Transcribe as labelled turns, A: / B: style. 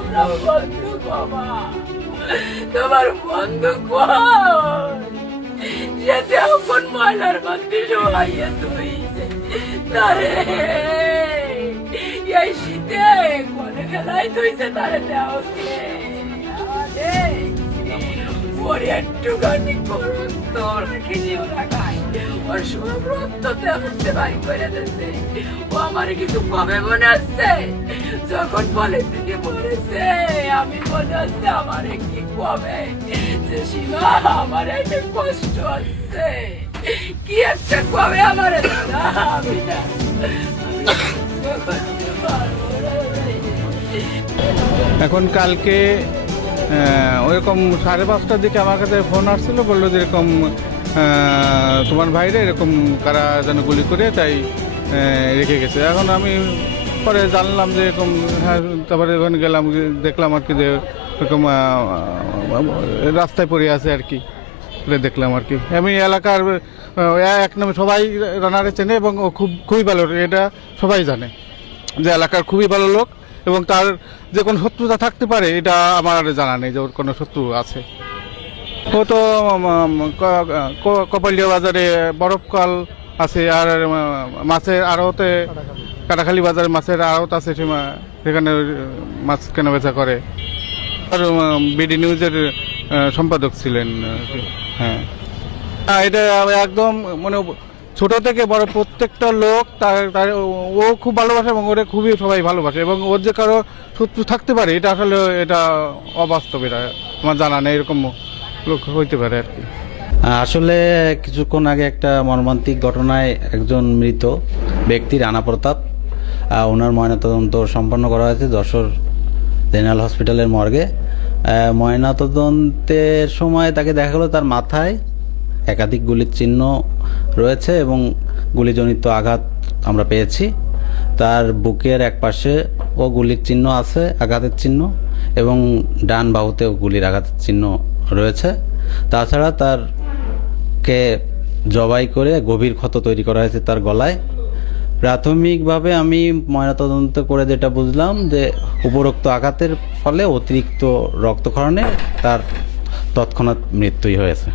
A: আমরা বন্ধু বাবা। তোমার বন্ধু যেতে আপন ময়লার মধ্যে শোয়াইয়া তুই তারে, এই শীতে তারে দেওকে করে দিচ্ছে ও আমার কিছু কবে মনে আসছে যখন বলে থেকে পড়েছে, আমি মনে হচ্ছে আমার কি কবে? আমার কষ্ট হচ্ছে। কি একটা কবে আমার? আমি।
B: এখন কালকে ওইরকম সাড়ে পাঁচটার দিকে আমার কাছে ফোন আসছিল, বলল যে এরকম তোমার ভাইরে এরকম কারা যেন গুলি করে, তাই রেখে গেছে। এখন আমি পরে জানলাম যে এরকম হ্যাঁ তারপরে ওখানে গেলাম দেখলাম আর কি যে এরকম রাস্তায় পড়ে আছে আর কি। দেখলাম আর কি। আমি এলাকার এক নামে সবাই রানারে চেনে এবং ও খুব, খুবই ভালো, এটা সবাই জানে যে এলাকার খুবই ভালো লোক এবং তার যে কোনো শত্রুতা থাকতে পারে, এটা আমার আর জানা নেই যে ওর কোনো শত্রু আছে। ও তো কপালিয়া বাজারে বরফকাল আছে আর মাছের আড়তে কাটাখালী বাজারে মাছের আড়ত আছে সেখানে মাছ কেনা বেচা করে। আর বিডি নিউজের সম্পাদক ছিলেন হ্যাঁ। এটা একদম মানে ছোট থেকে বড় প্রত্যেকটা লোক তার ও খুব ভালোবাসে এবং ওরে খুবই সবাই ভালোবাসে এবং ওর যে কারও শত্রু থাকতে পারে, এটা আসলে, এটা অবাস্তব, এটা আমার জানা নেই, এরকম লোক হইতে পারে আর কি।
C: আসলে কিছুক্ষণ আগে একটা মর্মান্তিক ঘটনায় একজন মৃত ব্যক্তি রানা প্রতাপ। ওনার ময়নাতদন্ত সম্পন্ন করা হয়েছে যশোর জেনারেল হসপিটালের মর্গে। ময়নাতদন্তের সময় তাকে দেখা গেলো তার মাথায় একাধিক গুলির চিহ্ন রয়েছে এবং গুলিজনিত আঘাত আমরা পেয়েছি। তার বুকের এক পাশে ও গুলির চিহ্ন আছে, আঘাতের চিহ্ন, এবং ডান বাহুতেও গুলির আঘাতের চিহ্ন রয়েছে। তাছাড়া তার কে জবাই করে গভীর ক্ষত তৈরি করা হয়েছে তার গলায়। প্রাথমিকভাবে আমি ময়নাতদন্ত করে যেটা বুঝলাম যে উপরোক্ত আঘাতের ফলে অতিরিক্ত রক্তক্ষরণে তার তৎক্ষণাৎ মৃত্যুই হয়েছে।